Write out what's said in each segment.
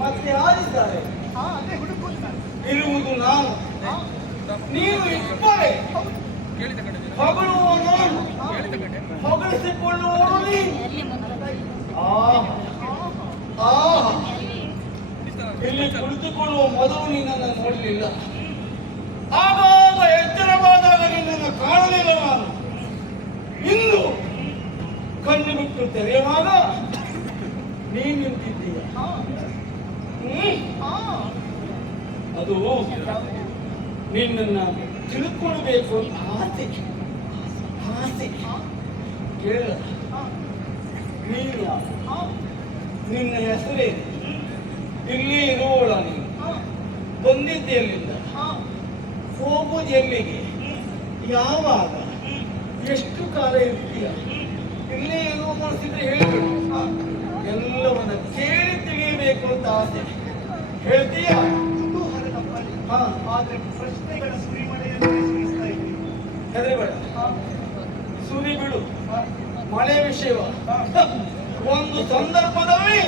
ಮತ್ತೆ ಯಾರಿದ್ದಾರೆ? ಇರುವುದು ನಾನು, ನೀನು ಇಬ್ಬರೇ. ಹೊಗಳುವ ನಾನು, ಹೊಗಳಿಸಿಕೊಳ್ಳುವವರು ನೀನು. ಇಲ್ಲಿ ಕುಳಿತುಕೊಳ್ಳುವ ಮೊದಲು ನಿನ್ನನ್ನು ನೋಡಲಿಲ್ಲ, ಆಗಾಗ ಎಚ್ಚರವಾದಾಗ ನಿನ್ನನ್ನು ಕಾಣಲಿಲ್ಲ ನಾನು. ಇಂದು ಕಣ್ಣು ಬಿಟ್ಟು ತೆರೆಯುವಾಗ ನೀನು ನಿಂತಿದ್ದೀಯ. ಅದು ನಿನ್ನನ್ನು ತಿಳ್ಕೊಳ್ಬೇಕು ಅಂತ ಆಸೆ ಆಸೆ. ಕೇಳ, ನೀನು ನಿನ್ನ ಹೆಸರೇನು? ಇಲ್ಲಿ ಇರುವಳ ನೀನು? ಬಂದಿದ್ದೆ ಎಲ್ಲಿಂದ? ಹೋಗುವುದು ಎಲ್ಲಿಗೆ? ಯಾವಾಗ? ಎಷ್ಟು ಕಾಲ ಇರ್ತೀಯ? ಇಲ್ಲೇ ಇರುವ ಮನಸ್ಸಿದ್ರೆ ಹೇಳ್ಬಿಡು. ಎಲ್ಲವನ್ನ ಕೇಳಿ ತಿಳಿಯಬೇಕು ಅಂತ ಆಸೆ. ಹೇಳ್ತೀಯ? ಆದ್ರೆ ಪ್ರಶ್ನೆಗಳ ಸುರಿಮಳೆಯನ್ನು ಸುರಿಸ್ತಾ ಇದ್ದೀನಿ. ಹೆದರಬೇಡ, ಸುರಿ ಬಿಡು. ಮಳೆ ವಿಷಯವ ಒಂದು ಸಂದರ್ಭದಲ್ಲಿ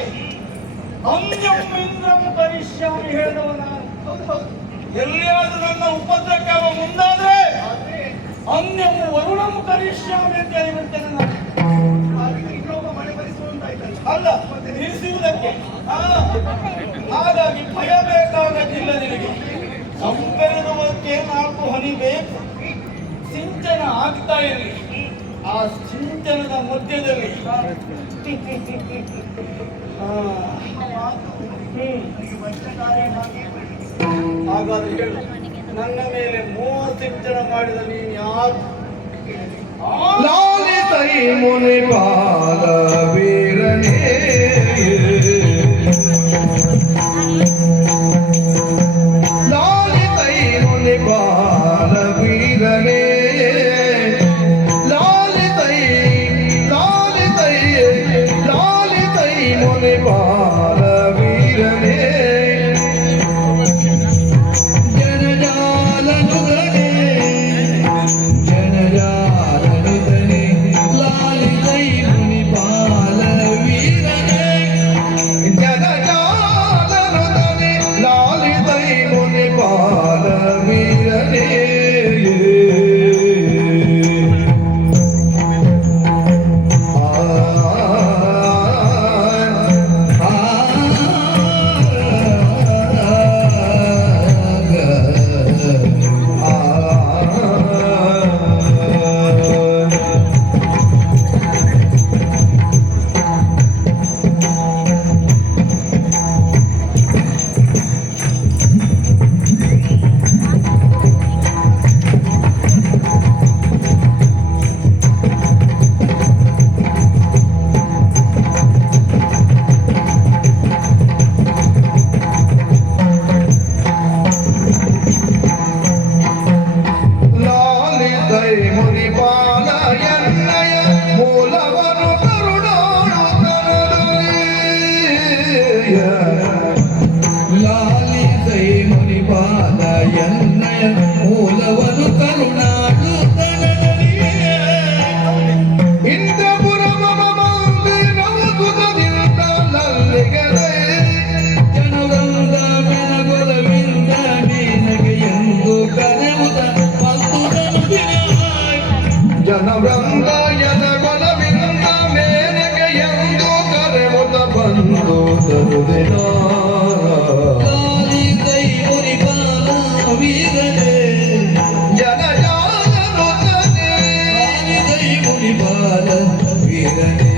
ಅಂದ್ಯಂ ಪರಿಶ್ರಮ ಹೇಳಿದವ ನಾನು. ಎಲ್ಲಿಯಾದ್ರೂ ನನ್ನ ಉಪದ್ರಕ್ಕೆ ಅವ ಮುಂದಾದ್ರೆ ಅಂದ್ಯಂ ವರುಣಂ ಕರಿಷ್ಯಾಮಿ ಅಂತ ಹೇಳಿಬಿಡ್ತೇನೆ ನಾನು. ಇನ್ನೊಬ್ಬ ಮಳೆ ಬರಿಸುವಂತಾಯ್ತಲ್ಲ. ಅಲ್ಲ, ನಿಲ್ಲಿಸುವುದಕ್ಕೆ. ಹಾಗಾಗಿ ಭಯ ಬೇಕಾಗದಿಲ್ಲ ನಿನಗೆ. ಸಂಪೆರೆದುವಕ್ಕೆ 4 ಹನಿ ಬೇಕು. ಸಿಂಚನ ಆಗ್ತಾ ಇರಲಿ. ಆ ಸಿಂಚನದ ಮಧ್ಯದಲ್ಲಿ ಹಾಗಾದ್ರೆ ಹೇಳು, ನನ್ನ ಮೇಲೆ ಮೋಹ ಸಿಂಚನ ಮಾಡಿದ ನೀನು ಯಾರು? ಲಾಲಿತೈ ಮುನಿ ಬಾಲ ವೀರನೇ, ಲಾಲಿತೈ ಮುನಿ ಬಾಲ ವೀರನೇ, ಲಾಲಿತೈ ಲಾಲಿತೈ ಲಾಲಿತೈ ಮುನಿ ಬಾಲ ವೀರನೇ, ಜನಜಾಲನುಗನೇ ಜನಜಾಲನುಗನೇ, ಲಾಲಿತೈ ಮುನಿ ಬಾಲ ವೀರನೇ, ಜನಜಾಲನುಗನೇ, ಲಾಲಿತೈ ಮುನಿ ಬಾಲ ವೀರನೇ. ಲಾಲಿತೈ ಮುನಿ ಬಾಲ ಎನ್ನಯ ಮೂಲವನು ಕರುಣಾಡುತ್ತನಲ್ಲಿ, ಇಂದ್ರಪುರ ಮಮ ಮಂದಿರವು ಸುಖದಿಂದ ನಲ್ಲಿಗದೆ, ಜನವೃಂದ ಮೆನಗೊಲವಿಂದ ನಿನಗೆ ಎಂದು ಕರೆಯುವುದ ಪಂದುದನು ವಿನಾಯ್, ಜನವೃಂದ ಎನಗೊಲವಿಂದ ಮೇನೆಗೆ ಎಂದು ಕರೆಯುವುದ ಬಂದು ತರುದಿನ. ಲಾಲಿತೈ ಮುನಿ ಬಾಲ ವೀರನೇ, ಜನಜಾಲನುಗನೇ, ಲಾಲಿತೈ ಮುನಿ ಬಾಲ ವೀರನೇ.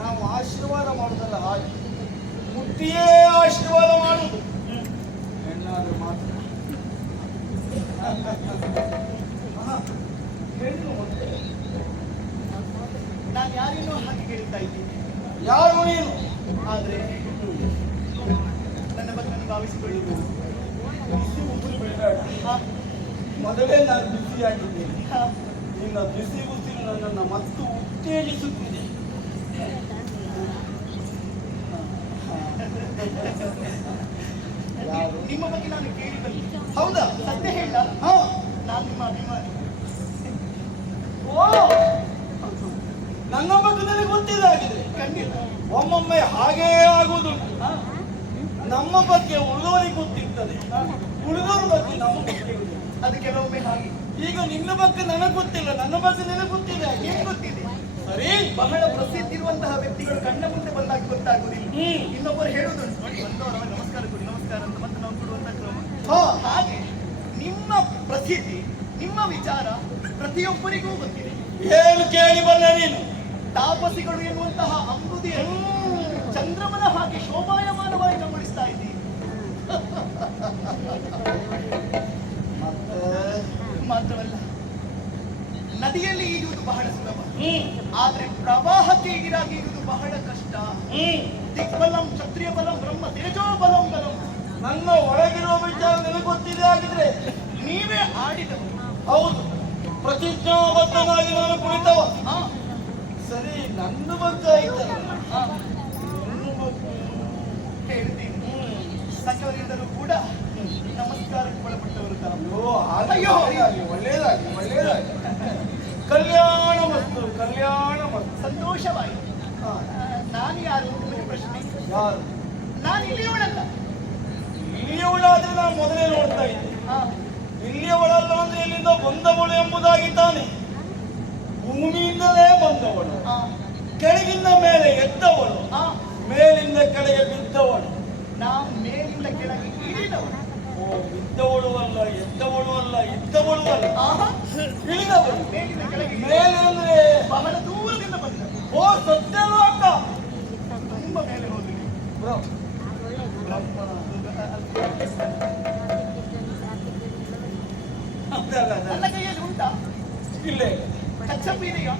ನಾವು ಆಶೀರ್ವಾದ ಮಾಡುದಲ್ಲ ಹಾಗೆ ಮುಟ್ಟಿಯೇ ಆಶೀರ್ವಾದ ಮಾಡುದು ಹೆಣ್ಣಾದ್ರೆ ಮಾತ್ರ ಹೆಣ್ಣು ಮತ್ತೆ ನಾನು ಯಾರಿನ್ನೂ ಹಾಗೆ ಕೇಳ್ತಾ ಇದ್ದೀನಿ. ಯಾರು ನೀನು? ಆದ್ರೆ ನನ್ನ ಬಗ್ಗೆ ನಾನು ಭಾವಿಸಿಕೊಳ್ಳುವುದು ಬಿಸಿ ಉಸಿರು ಬಿಡಬೇಡ. ಮೊದಲೇ ನಾನು ಬಿಸಿಯಾಗಿದ್ದೇನೆ. ನಿನ್ನ ಬಿಸಿ ಉಸಿರು ನನ್ನನ್ನು ಮತ್ತು ಉತ್ತೇಜಿಸುತ್ತಿದೆ. ನಿಮ್ಮ ಬಗ್ಗೆ ನಾನು ಕೇಳಿ ಬಂದೆ. ಹೌದಾ? ಸತ್ಯ ಹೇಳ, ಹಾ. ನಾನು ನಿಮ್ಮ ಅಭಿಮಾನಿ. ಓ, ನನ್ನ ಬಗ್ಗೆ ನನಗೆ ಗೊತ್ತಿದ್ದಾಗಿದೆ. ಖಂಡಿತ. ಒಮ್ಮೊಮ್ಮೆ ಹಾಗೇ ಆಗುವುದು. ನಮ್ಮ ಬಗ್ಗೆ ಉಳಿದವರಿಗೆ ಗೊತ್ತಿರ್ತದೆ, ಉಳಿದವ್ರ ಬಗ್ಗೆ ನಮಗೆ ಗೊತ್ತಿರುವುದಿಲ್ಲ. ಅದು ಕೆಲವೊಮ್ಮೆ ಹಾಗೆ. ಈಗ ನಿನ್ನ ಬಗ್ಗೆ ನನಗೆ ಗೊತ್ತಿಲ್ಲ, ನನ್ನ ಬಗ್ಗೆ ನಿನಗೆ ಗೊತ್ತಿದೆ. ಏನ್ ಗೊತ್ತಿದೆ? ಸರಿ, ಬಹಳ ಪ್ರಸಿದ್ಧಿ ಇರುವಂತಹ ವ್ಯಕ್ತಿಗಳು ಕಣ್ಣ ಮುಂದೆ ಬಂದಾಗ ಗೊತ್ತಾಗುವುದಿಲ್ಲ. ಇನ್ನೊಬ್ಬರು ಹೇಳುವುದುಂಟು, ನೋಡಿ ಬಂದವರು ನಮಸ್ಕಾರ ಕೊಡಿ ನಮಸ್ಕಾರ ಅಂತ ಮತ್ತೆ ನಾವು ಕೊಡುವಂತ ಕ್ರಮ. ಹಾಗೆ ನಿಮ್ಮ ಪ್ರಸಿದ್ಧಿ, ನಿಮ್ಮ ವಿಚಾರ ಪ್ರತಿಯೊಬ್ಬರಿಗೂ ಗೊತ್ತಿದೆ. ಏನು ಕೇಳಿ ಬಂದ ನೀನು? ತಾಪಸಿಗಳು ಎನ್ನುವಂತಹ ಅಂಬುದಿಯನ್ನು ಚಂದ್ರಮನ ಹಾಗೆ ಶೋಭಾಯಮಾನವಾಗಿ ಗಮನಿಸ್ತಾ ಇದ್ದೀವಿ. ಮಾತ್ರವಲ್ಲ, ನದಿಯಲ್ಲಿ ಈಜುವುದು ಬಹಳ ಸುಲಭ, ಆದ್ರೆ ಪ್ರವಾಹಕ್ಕೆ ಎದುರಾಗಿ ಈಜುವುದು ಬಹಳ ಕಷ್ಟ. ದಿಗ್ಬಲಂ ಕ್ಷತ್ರಿಯ ಬಲಂ ಬ್ರಹ್ಮ ತೇಜೋ ಬಲಂ ಬಲಂ. ನನ್ನ ಒಳಗಿರುವ ವಿಚಾರ ನಿನಗೆ ಗೊತ್ತಿದೆ. ಆಗಿದ್ರೆ ನೀವೇ ಆಡಿದವರು. ಹೌದು, ಪ್ರತಿಜ್ಞಾಬದ್ಧನಾಗಿ ನಾನು ಕುಳಿತವ. ಹಾ, ಸರಿ, ನನ್ನ ಬಗ್ಗೆ ಆಯ್ತಲ್ಲ. ಹಾ, ನನ್ನ ಬಗ್ಗೆ ಹೇಳ್ತೀನಿ. ಸಕಲರಿಂದಲೂ ಕೂಡ ನಮಸ್ಕಾರಕ್ಕೆ ಒಳಪಟ್ಟವರು ತಾವು. ಅಯ್ಯೋ, ಒಳ್ಳೇದಾಗಿ ಒಳ್ಳೇದಾಗಿ. ಕಲ್ಯಾಣ ಮಸ್ತು, ಕಲ್ಯಾಣ ಮಸ್ತು. ಸಂತೋಷವಾಯಿತು. ನಾನು ಯಾರು ಅಂತ ನಿಮಗೆ ಪ್ರಶ್ನೆ. ಯಾರು? ನಾನು ಇಲ್ಲಿಯವಳಲ್ಲ. ಇಲ್ಲಿಯವಳಾದ್ರೆ ನಾನು ಮೊದಲೇ ನೋಡ್ತಾ ಇದ್ದೆ. ಹಾ, ಇಲ್ಲಿಯವಳಲ್ಲ ಅಂದ್ರೆ ಇಲ್ಲಿಂದ ಬಂದವಳು ಎಂಬುದಾಗಿ ತಾನೆ. ಭೂಮಿಯಿಂದಲೇ ಬಂದವಳು, ಹಾ, ಕೆಳಗಿಂದ ಮೇಲೆ ಎದ್ದವಳು, ಹಾ. ಮೇಲಿಂದ ಕೆಳಗೆ ಬಿದ್ದವಳು. ನಾವು ಮೇಲಿಂದ ಕೆಳಗೆ ಇಳಿದವರು. ಓ, ಬಿದ್ದವಳು ಅಲ್ಲ, ಎದ್ದವಳು ಅಲ್ಲ, ಇದ್ದವಳು ಅಲ್ಲ, ಆಹಾ, ಇಳಿದವಳು. ಮೇಲಿಂದ ಕೆಳಗೆ ಮೇಲೆ ಅಂದ್ರೆ ಬಹಳ ದೂರದಿಂದ ಬಂದರು. ಓ ಸತ್ಯಲೋಕ. ತುಂಬ ಮೇಲೆ ಹೋದ್ರಿ. ನನ್ನ ಕೈಯಲ್ಲಿ ಉಂಟಾ? ಇಲ್ಲೇ ಕಚ್ಚಪ್ಪಿ ಇದೆಯಾ?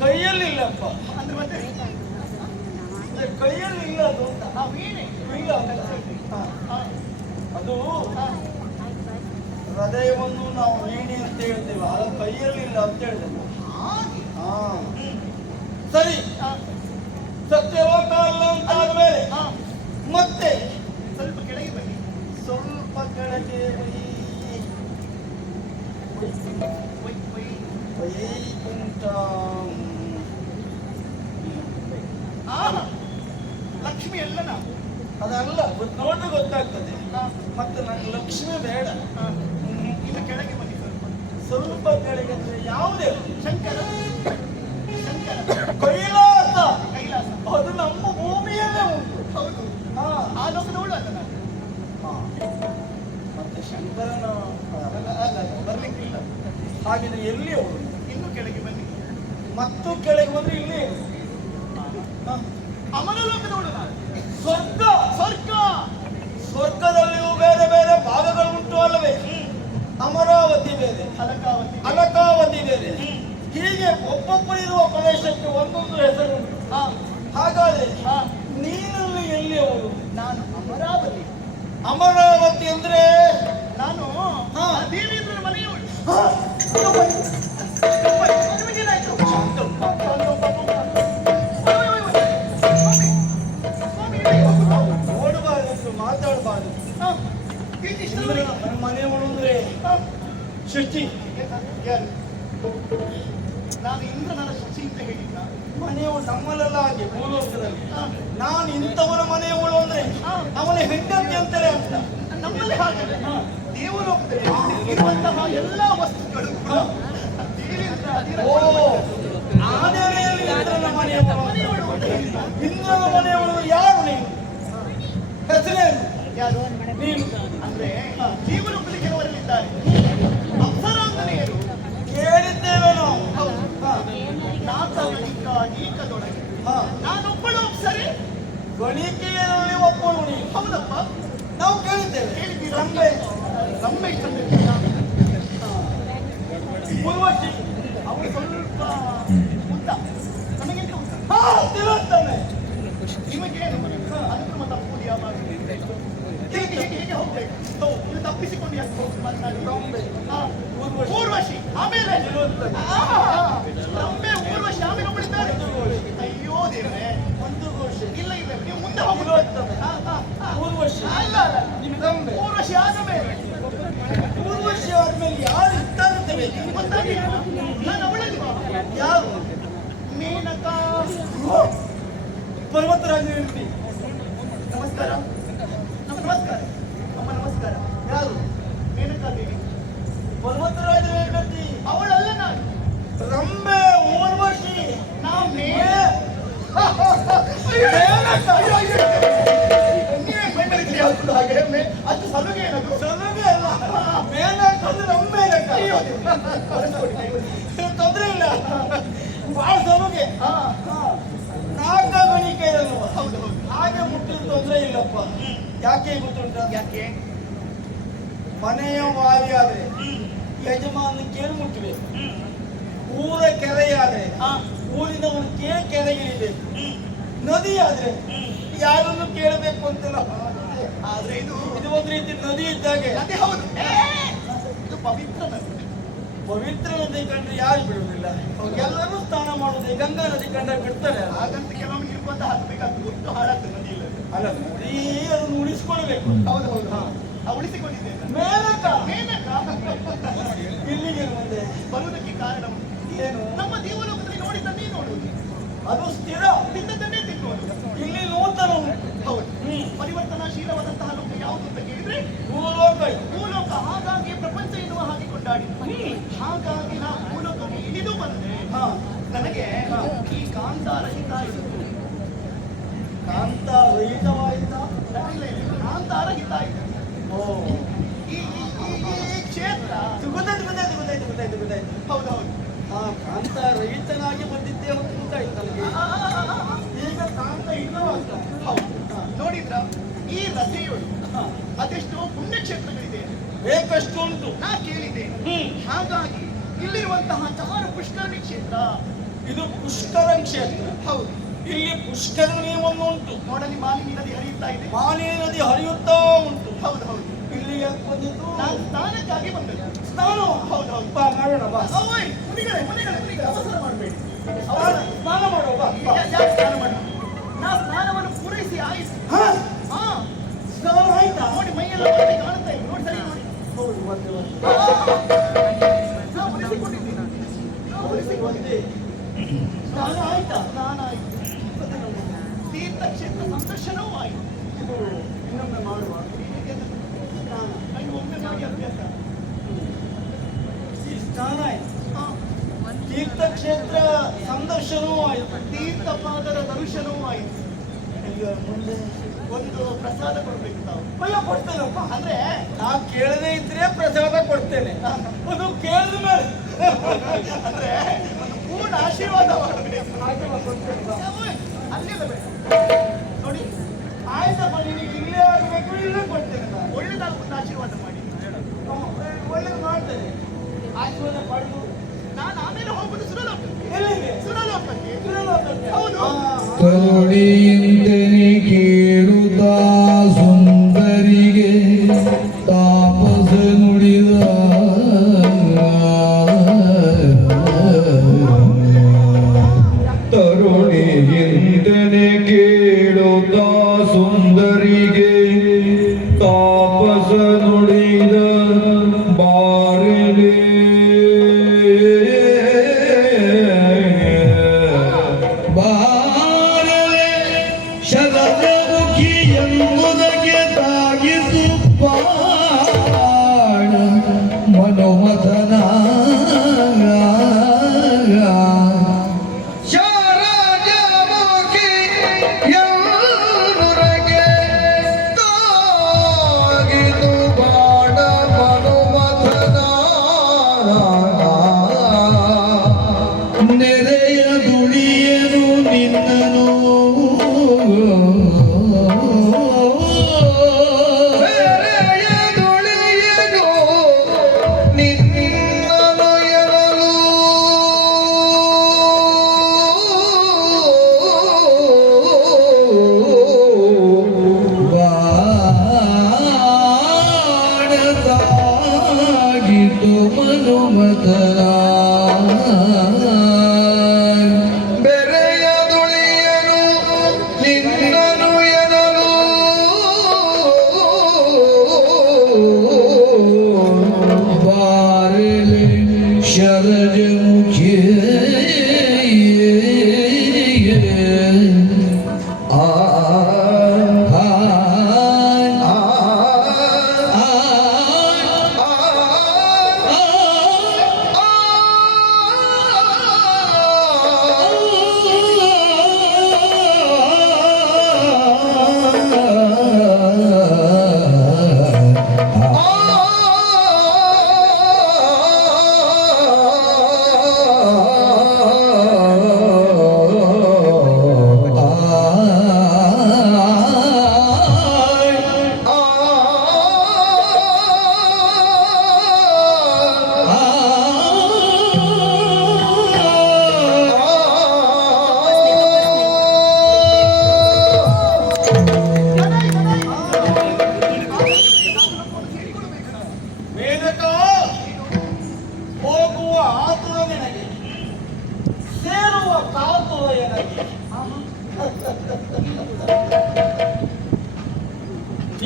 ಕೈಯಲ್ಲಿಲ್ಲಪ್ಪ. ಅಂದ್ರೆ ಮತ್ತೆ ಕೈಯಲ್ಲಿ ಇಲ್ಲ ಅದು ಅಂತ. ಆ ವೀಣೆ ಇಲ್ಲ. ಹಾ. ಹಾ, ಅದು ಹಾ. ಹೃದಯವನ್ನು ನಾವು ವೀಣೆ ಅಂತ ಹೇಳ್ತೇವೆ, ಅದು ಕೈಯಲ್ಲಿಲ್ಲ ಅಂತ ಹೇಳಿದೆ. ಹಾಗೆ. ಹಾ, ಸರಿ. ಹಾ, ಸತ್ಯಲೋಕ ಅಲ್ಲ ಅಂತ ಆದ್ಮೇಲೆ ಹಾ. ಮತ್ತೆ ಸ್ವಲ್ಪ ಕೆಳಗೆ ಬನ್ನಿ. ಸ್ವಲ್ಪ ಕೆಳಗೆ ಒಯ್, ಒಯ್. ವೈಕುಂಠ. ಆಹಾ, ಲಕ್ಷ್ಮಿ ಅಲ್ಲ ನಾವು. ಅದಲ್ಲ, ನೋಡ್ರೆ ಗೊತ್ತಾಗ್ತದೆ. ಹಾ, ಮತ್ತೆ ನನಗೆ ಲಕ್ಷ್ಮಿ ಬೇಡ. ಹಾ. ಇನ್ನು ಕೆಳಗೆ ಬನ್ನಿ ಸ್ವಲ್ಪ. ಸ್ವಲ್ಪ ಕೆಳಗೆ ಅಂದ್ರೆ ಯಾವುದೇ ಶಂಕರ, ಶಂಕರ, ಕೈಲಾಸ. ಕೈಲಾಸ. ಅದು ನಮ್ಮ ಭೂಮಿಯಲ್ಲೇ ಉಂಟು. ಹೌದು. ಹಾ. ಆ ಲೋಕದವಳು ಅಲ್ಲ ನಾನು. ಹಾ. ಮತ್ತೆ ಶಂಕರನ ಅಲ್ಲ, ಬರ್ಲಿಕ್ಕಿಲ್ಲ. ಹಾಗಿದ್ರೆ ಎಲ್ಲಿ ಅವರು? ಇನ್ನು ಕೆಳಗೆ ಬನ್ನಿ. ಮತ್ತು ಕೆಳಗೆ ಬಂದ್ರೆ ಇಲ್ಲಿ ಅಮರ ಲೋಕದವಳು ನಾನು. ಸ್ವರ್ಗ. ಸ್ವರ್ಗ. ಸ್ವರ್ಗದಲ್ಲಿಯೂ ಬೇರೆ ಬೇರೆ ಭಾಗಗಳು ಉಂಟು ಅಲ್ಲವೇ? ಅಮರಾವತಿ ಬೇರೆ, ಅಲಕಾವತಿ. ಅಲಕಾವತಿ ಬೇರೆ. ಹೀಗೆ ಒಬ್ಬೊಬ್ಬರಿರುವ ಪ್ರದೇಶಕ್ಕೆ ಒಂದೊಂದು ಹೆಸರು ಉಂಟು. ಹಾ, ಹಾಗಾದ್ರೆ ಹಾ. ನೀನಲ್ಲಿ ಎಲ್ಲಿ ಅವರು? ನಾನು ಅಮರಾವತಿ. ಅಮರಾವತಿ ಅಂದ್ರೆ ನಾನು ಹಾ. ದೇವೇಂದ್ರನ ಮನೆಯವಳು. ಹಾ, ನಿಮಗೇನಾಯ್ತು? ನೋಡಬಾರದು, ಮಾತಾಡಬಾರದು. ನನ್ನ ಮನೆಯವಳು ಅಂದ್ರೆ ಶಚಿ. ಯಾರು? ನಾನು ಇಂದ್ರನ ಶಚಿ ಅಂತ ಹೇಳಿದ್ದ. ಮನೆಯವರು ನಮ್ಮಲ್ಲೆಲ್ಲ ಹಾಗೆ ಭೂಲೋಕದಲ್ಲಿ. ಹಾ. ನಾನು ಇಂಥವನ ಮನೆಯವಳು ಅಂದ್ರೆ ಅವನ ಹೆಂಡತಿ ಅಂತಲೇ ಅಂತ. ನಮ್ಮಲ್ಲಿ ಹಾಗೆ ದೇವಲೋಕದಲ್ಲಿ ಇರುವಂತಹ ಎಲ್ಲ ವಸ್ತುಗಳು ಕೂಡ ದೇವೇಂದ್ರ ಓ, ಆ ನೆಲೆಯಲ್ಲಿ ಇಂದ್ರನ ಮನೆಯವಳು. ಇಂದ್ರನ ಮನೆಯವಳು ಯಾರು ನೀನು? ಹೆಸರೇನು? ಯಾರು? ನೀನು ಅಂದ್ರೆ ಜೀವಲೋಕದಲ್ಲಿ ಕೆಲವರಲ್ಲಿದ್ದಾರೆ ಅಪ್ಸರಾಂಗನೆಯರು. ಕೇಳಿದ್ದೇವೆ ನಾವು. ಹೌದು. ನಾಥನಿಕ ಈಕದೊಳಗೆ ಹಾ. ನಾನೊಬ್ಬಳು ಸರಿ. ಗಣಿಕೆಯಲ್ಲಿ ಒಬ್ಬಳು ನೀನು. ಹೌದಪ್ಪ, ನಾವು ಕೇಳಿದ್ದೇವೆ. ಹೇಳಿದ್ದೀರಾ? ರಂಬೆ, ರಂಬೆ ಇಷ್ಟೊಂದು ಉರ್ವಶಿ, ಅವಳು ಸ್ವಲ್ಪ ಉದ್ದ, ನನಗಿಂತ ಉದ್ದ. ಹಾ ತಿರುತ್ತಾನೆ. ನಿಮಗೆ ಅನುಕ್ರಮ ತಪ್ಪುವುದು ಯಾವಾಗ? ಹೇಗೆ ಹೋಗ್ಬೇಕು? ನೀವು ತಪ್ಪಿಸಿಕೊಂಡು ಯಾಕೆ ಹೋಗಿ ಮಾತನಾಡಿ? ರಂಬೆ, ಹಾ. ಊರ್ವಶಿ. ಊರ್ವಶಿ, ಆಮೇಲೆ ತಿರುತ್ತಾನೆ. ರಂಬೆ, ಊರ್ವಶಿ, ಆಮೇಲೆ ಒಬ್ಬಳಿದ್ದಾರೆ. ಅಯ್ಯೋ ದೇವ್ರೆ, ಒಂದು ಘೋಷ. ಇಲ್ಲ ಇಲ್ಲ, ನೀವು ಮುಂದೆ ಹೋಗಿ. ಊರ್ವಶಿ, ಅಲ್ಲ ಅಲ್ಲ, ನಿಮ್ಗೆ ರಂಬೆ. ಊರ್ವಶಿ ಆದ ಮೇಲೆ ಊರ್ವಶಿ ಆದ್ಮೇಲೆ ಯಾರು ಇರ್ತಾರೆ? ಗೊತ್ತಾಗಿಲ್ಲ. ನಾನು ಅವಳಲ್ವಾ? ಯಾರು? ಮೇನಕಾ. ಪರ್ವತರಾಜ ಹೇಳ್ತಿ. ನಮಸ್ಕಾರ. ನಮಸ್ಕಾರ ಅಮ್ಮ, ನಮಸ್ಕಾರ. ಯಾರು? ಮೇನಕಾ ದೇವಿ. ಪರ್ವತರಾಜ ಹೇಳ್ತಿ. ಅವಳಲ್ಲ ನಾನು. ರಂಬೆ, ಊರ್ವಶಿ. ನಾ ಮೇ ಅಷ್ಟು ಸಲುಗೆ ಏನದು? ಸಲುಗೆ ಅಲ್ಲ, ಮೇನಕಂದ್ರೆ ರಂಬೆ ಲೆಕ್ಕ. ತೊಂದ್ರೆ ಇಲ್ಲ, ಬಹಳ ಸಲುಗೆ. ಹಾ, ನಾಲ್ಕ ಗಣಿಕೆ ಅಲ್ವ? ಹೌದು ಹೌದು. ಹಾಗೆ ಮುಟ್ಟಿದ ತೊಂದ್ರೆ ಇಲ್ಲಪ್ಪ. ಯಾಕೆ ಗೊತ್ತುಂಟ? ಯಾಕೆ? ಮನೆಯ ವಾರಿ ಆದ್ರೆ ಯಜಮಾನ ಕೇಳಿ ಮುಟ್ಟಬೇಕು. ಊರ ಕೆರೆಯಾದ್ರೆ ಊರಿನವನು ಕೆರೆಗಿಳಿಬೇಕು. ನದಿ ಆದ್ರೆ ಯಾರನ್ನು ಕೇಳಬೇಕು ಅಂತಿಲ್ಲ. ಆದ್ರೆ ಇದು ಇದು ಒಂದು ರೀತಿ ನದಿ ಇದ್ದಾಗೆ. ಅದೇ ಹೌದು. ಇದು ಪವಿತ್ರ ನದಿ. ಪವಿತ್ರ ನದಿ ಕಂಡ್ರೆ ಯಾರು ಬಿಡುವುದಿಲ್ಲ. ಎಲ್ಲರೂ ಸ್ನಾನ ಮಾಡುವುದು. ಗಂಗಾ ನದಿ ಕಂಡ್ರೆ ಬಿಡ್ತಾರೆ. ಹಾಗಂತ ಕೆಲವೊಮ್ಮೆ ನಿರ್ಬಂಧ ಹಾಕಬೇಕಾಗ್ತದೆ. ಒಟ್ಟು ಹಾಳಾಗ್ತದೆ ನದಿ ಇಲ್ಲ. ಅಲ್ಲ, ನದಿ ಅದನ್ನು ಉಳಿಸ್ಕೊಳ್ಬೇಕು. ಹೌದು ಹೌದು. ಉಳಿಸಿಕೊಂಡಿದ್ದೇನೆ. ಮೇನಕ ಮೇನಕ ಇಲ್ಲಿಗೆ ಮುಂದೆ ಬರುವುದಕ್ಕೆ ಕಾರಣ ಏನು? ನಮ್ಮ ದೇವಲೋಕದಲ್ಲಿ ನೋಡಿದ್ದನ್ನೇ ನೋಡುವುದು. ಅದು ಸ್ಥಿರ. ತಿನ್ನದನ್ನೇ ತಿನ್ನುವುದು. ಇಲ್ಲಿ ನೂತನ ಉಂಟು. ಹೌದು. ಪರಿವರ್ತನಾಶೀಲವಾದಂತಹ ಲೋಕ ಯಾವುದು ಅಂತ ಕೇಳಿದ್ರೆ ಭೂಲೋಕ. ಭೂಲೋಕ. ಹಾಗಾಗಿ ಪ್ರಪಂಚ ಎನ್ನುವ ಹಾಗೆ ಕೊಂಡಾಡಿ. ಹಾಗಾಗಿ ನಾ ಭೂಲೋಕಕ್ಕೆ ಇಳಿದು ಬಂದ್ರೆ ನನಗೆ ಈ ಕಾಂತಾರ ಹಿತ ಆಯಿತು. ಕಾಂತ ರಹಿತವಾಯಿತಾ? ಕಾಂತಾರ ಹಿತ ಆಯಿತು. ಓ, ಈ ಕ್ಷೇತ್ರ ಗೊತ್ತಾಯ್ತು. ಹೌದು ಹೌದು. ಕಾಂತ ರಹಿತನಾಗಿ ಬಂದಿದ್ದೇ ಗೊತ್ತಾಯ್ತು ನನಗೆ. ಈಗ ಕಾಂತ ಇಲ್ಲವಾಗ್ತ. ಹೌದು. ನೋಡಿದ್ರ ಈ ರಥೆಯೊಳು ಅದೆಷ್ಟೋ ಪುಣ್ಯಕ್ಷೇತ್ರಗಳಿದೆ, ಬೇಕಷ್ಟು ಉಂಟು. ನಾ ಕೇಳಿದ್ದೇನೆ. ಹಾಗಾಗಿ ಇಲ್ಲಿರುವಂತಹ ಚಾರು ಪುಷ್ಕರಣಿ ಕ್ಷೇತ್ರ. ಇದು ಪುಷ್ಕರ ಕ್ಷೇತ್ರ. ಹೌದು. ಇಲ್ಲಿ ಪುಷ್ಕರಣಿ ಒಂದು ಉಂಟು. ನೋಡಲಿ ಮಾಲಿನಿ ನದಿ ಹರಿಯುತ್ತಾ ಇದೆ. ಮಾಲಿನಿ ನದಿ ಹರಿಯುತ್ತಾ ಉಂಟು. ಹೌದು ಹೌದು. ಇಲ್ಲಿ ಯಾಕೆ ಬಂದಿದ್ದು? ನಾನು ಸ್ನಾನಕ್ಕಾಗಿ ಬಂದದ್ದು. ಸ್ನಾನ? ಹೌದು ಹೌದು. ಬಾ ಮಾಡೋಣ ಬಾ. ಓಯ್, ಮುನಿಗಳೇ ಅವಸರ ಮಾಡಬೇಡಿ. ಸ್ನಾನ ಮಾಡುವ ಬಾ. ಯಾಕೆ ಸ್ನಾನ ಮಾಡ? ನಾ ಸ್ನಾನವನ್ನು ಪೂರೈಸಿ ಆಯಿತು. ಹಾ, ಹಾ, ಸ್ನಾನ ಆಯ್ತಾ? ನೋಡಿ ಮೈಯೆಲ್ಲ ಒಳಗೆ ಕಾಣ್ತಾ ಇದೆ. ನೋಡಿ ಸರಿ ನೋಡಿ. ಹೌದು, ಒಂದೇ. ನಾ ಉಳಿಸಿಕೊಂಡಿದ್ದೀನಿ. ಸ್ನಾನ ಆಯ್ತಾ? ಸ್ನಾನ ಆಯಿತು. ತೀರ್ಥಕ್ಷೇತ್ರ ಸಂದರ್ಶನವೂ ಆಯಿತು. ಇನ್ನೊಮ್ಮೆ ಮಾಡುವ. ನನಗೆ ಒಮ್ಮೆ ಮಾಡಿ ಅಭ್ಯಾಸ. ಈ ಸ್ನಾನ ಆಯ್ತು, ಹಾ, ತೀರ್ಥಕ್ಷೇತ್ರ ಸಂದರ್ಶನವೂ ಆಯ್ತು, ತೀರ್ಥಪಾದರ ದರ್ಶನವೂ ಆಯಿತು. ಈಗ ಮುಂದೆ ಒಂದು ಪ್ರಸಾದ ಕೊಡ್ಬೇಕು ತಾವು. ಅಯ್ಯೋ, ಕೊಡ್ತೇನಪ್ಪ. ಅಂದ್ರೆ ನಾ ಕೇಳದೇ ಇದ್ರೆ ಪ್ರಸಾದ ಕೊಡ್ತೇನೆ. ಅದು ಕೇಳಿದ ಮೇಲೆ ಅಂದ್ರೆ ಒಂದು ಪೂರ್ಣ ಆಶೀರ್ವಾದ ಮಾಡಬೇಕು. ಹಾಗೆ ಕೊಡ್ತೇನೆ ಬಾ. ಅಲ್ಲಿಲ್ಲ ಬೇಡ. ನೋಡಿ, ಆಯ್ತಪ್ಪ, ನಿನಗೆ ಇಲ್ಲೇ ಆಗಬೇಕು, ಇಲ್ಲೇ ಕೊಡ್ತೇನೆ ನಾನು. ಒಳ್ಳೆದಾಗುವಂತ ಆಶೀರ್ವಾದ ಮಾಡಿ. ಒಳ್ಳೇದು ಮಾಡ್ತೇನೆ. ಆಶೀರ್ವಾದ ಪಡೆದು ನಾನು ಆಮೇಲೆ ಹೋಗುದು ಸುರಲೋಕಕ್ಕೆ. ಎಲ್ಲಿಗೆ? ಸುರಲೋಕಕ್ಕೆ. ಸುರಲೋಕಕ್ಕೆ. ಹೌದು. ಕರುಣಿಯಿಂದನೆ ಕೇಳುತ್ತ ಸುಂದರಿಗೆ ತಾಪಸ ನುಡಿದ ತರುಣಿಯಿಂದನೆ ಕೇಳುತ್ತ ಸುಂದರಿಗೆ ತಾಪಸ ನುಡಿದ ಬಾರಲೆ ಬಾರಲೆ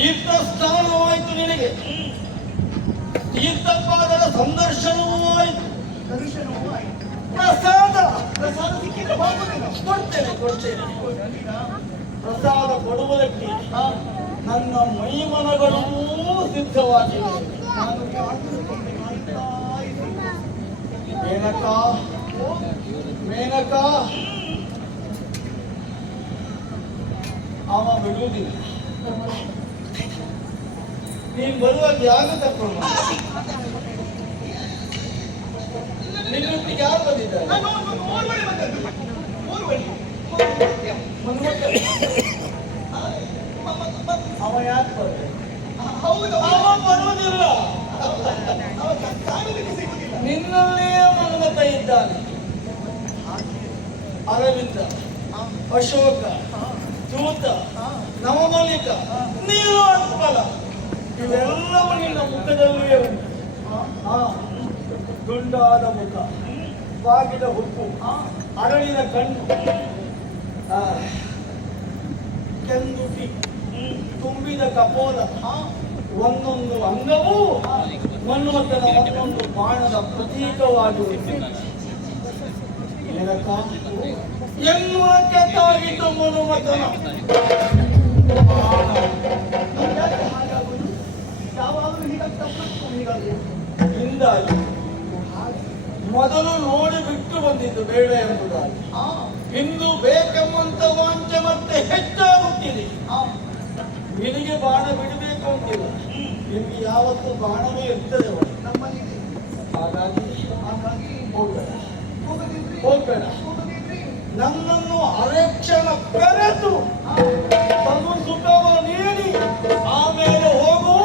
ತೀರ್ಥ ಸ್ನಾನವಾಯಿತು ನಿನಗೆ, ತೀರ್ಥಪಾದರ ಸಂದರ್ಶನವೂ ಆಯಿತು, ದರ್ಶನವೂ ಆಯಿತು. ಪ್ರಸಾದ ಪ್ರಸಾದ ಸಿಕ್ಕಿದ್ರೆ ಹೋಗುದಿಲ್ಲ. ಕೊಡ್ತೇನೆ. ಪ್ರಸಾದ ಕೊಡುವುದಕ್ಕೆ ನನ್ನ ಮೈಮನಗಳೂ ಸಿದ್ಧವಾಗಿವೆ. ನಾನು ಪ್ರಾರ್ಥಿಸಿಕೊಂಡು ಕಾಯ್ತಾ ಇದ್ದೇನೆ. ಮೇನಕ ಅವ ಬಿಡುವುದಿಲ್ಲ. ನೀನ್ ಬರುವಾಗ ಯಾರು ತಕೊಂಡು ನಿನ್ನೊಟ್ಟಿಗೆ ಯಾರು ಬಂದಿದ್ದಾರೆ? ಓರ್ವಳಿ ಬಂದದ್ದು. ಓರ್ವಳಿ. ಅವ ಯಾಕೆ ಬರ್ತಾರೆ? ಹೌದು. ಅವ ಬರುವುದಿಲ್ಲ. ಅವ ಕಾಣಲಿಕ್ಕೆ ಸಿಗುದಿಲ್ಲ. ನಿನ್ನಲ್ಲೇ ಮನ್ಮತ ಇದ್ದಾನೆ. ಅರವಿಂದ, ಅಶೋಕ, ದೂತ, ನವಮಲಿಕ, ನೀಲೋತ್ಪಲ ಇವೆಲ್ಲವೂ ನಿನ್ನ ಮುಖದಲ್ಲಿಯೇ ಉಂಟು. ದುಂಡಾದ ಮುಖ, ಬಾಗಿದ ಹುಬ್ಬು, ಅರಳಿನ ಕಣ್ಣು, ಕೆಂದುಟಿ, ತುಂಬಿದ ಕಪೋಲ, ಒಂದೊಂದು ಅಂಗವೂ ಮನ್ಮಥನ ಒಂದೊಂದು ಬಾಣದ ಪ್ರತೀಕವಾಗಿರುತ್ತದೆ. ಎನ್ನುವಕ್ಕೆ ತಾಗಿತು ಮನ್ಮಥನ ಬಾಣ. ಯಾಕೆ ಹಾಗಾಗುವುದು? ಯಾವಾಗಲೂ ಹೀಗಾಗ್ತದೆ. ಹಿಂದಾಗಿ ಮೊದಲು ನೋಡಿ ಬಿಟ್ಟು ಬಂದಿದ್ದು ಬೇಡ ಎಂಬುದಾಗಿ, ಇಂದು ಬೇಕೆಂಬಂತ ವಾಂಚೆ ಮತ್ತೆ ಹೆಚ್ಚಾಗುತ್ತಿದೆ. ನಿನಗೆ ಬಾಣ ಬಿಡಬೇಕು ಅಂತಿಲ್ಲ, ನಿಮಗೆ ಯಾವತ್ತು ಬಾಣವೇ ಇರ್ತದೆ ಒಳಗೆ. ನಮ್ಮಲ್ಲಿ ಹಾಗಾಗಿ ಹೋಗ್ಬೇಡ, ಹೋಗದಿದ್ರಿ ಹೋಗ್ಬೇಡ. ನನ್ನನ್ನು ಅರೆಕ್ಷಣ ಕರೆದು ತನು ಸುಖವ ನೀಡಿ ಆಮೇಲೆ ಹೋಗು,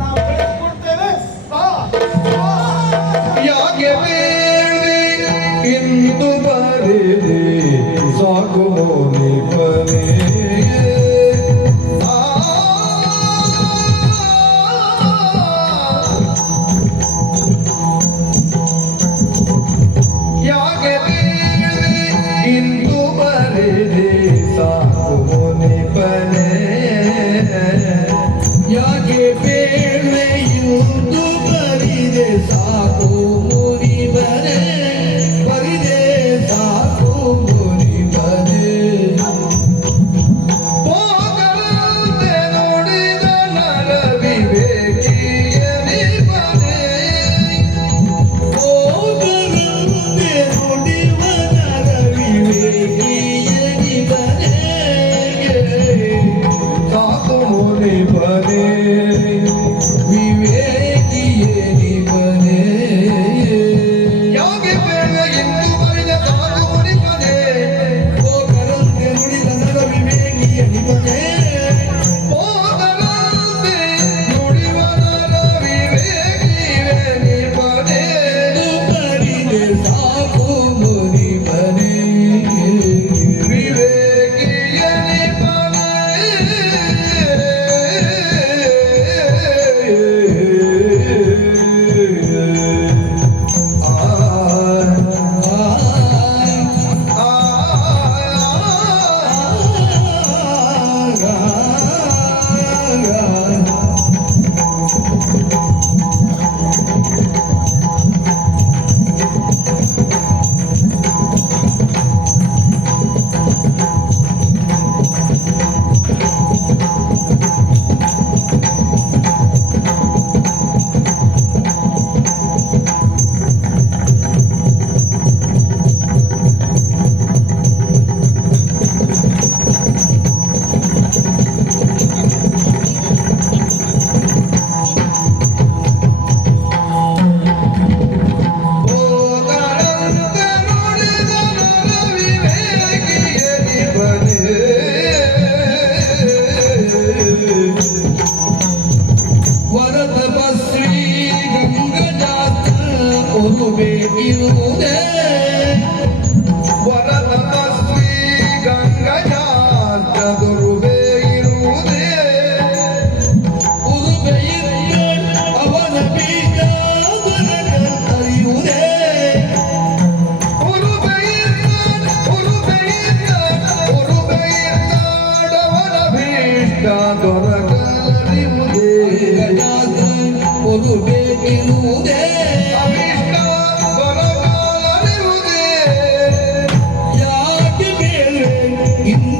ನಾವು ಕಳಿಸ್ಕೊಡ್ತೇವೆ. ಬಾ ಯಾಕೆ ಬೇಡ ಇಂದು ಬರೆದೆ ಸಾಕು ನಿಪನೆ ಯಾಕೆ ಬೇಡ ಇಂದು ಬರೆದೆ ಸಾಕು ನಿಪನೆ ಯಾಕೆ ಬೇಡ ಇಂದು ಬರಿದೆ ಸಾಕು ಮುನಿಬನೆ ಬರಿದೆ ಸಾಕು ಮುನಿಬನೆ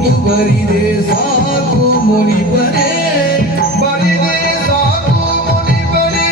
ಇಂದು ಬರಿದೆ ಸಾಕು ಮುನಿಪನೇ ಬರಿದೆ ಸಾಕು ಮುನಿಪನೇ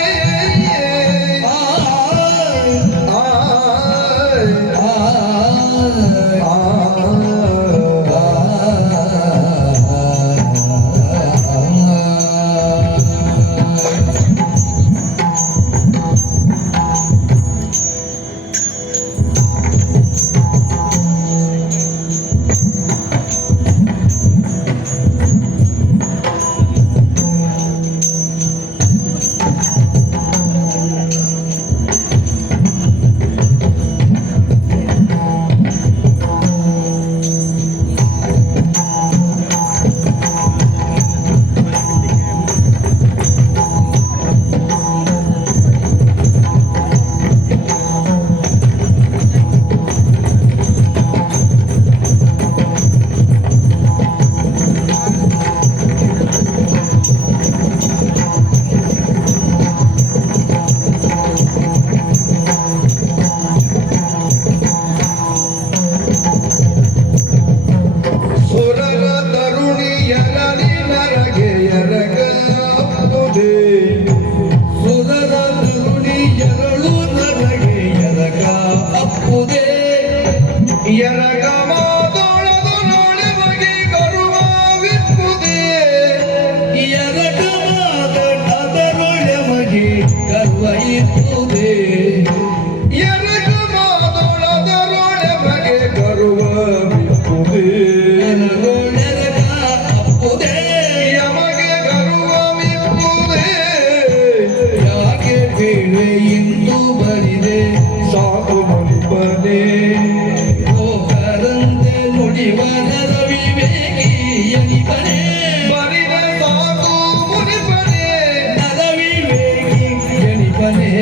ಇಂದು ಬರಿದೆ ಸಾಕು ಮುನಿಪನೇ ಹೋಗರಂತೆ ನುಡಿವ ನರವಿವೇಕಿ ಎನಿಪನೇ ಬರಿದ ಸಾಕು ಮುನಿಪನೇ ನರವಿವೇಕಿ ಎನಿಪನೇ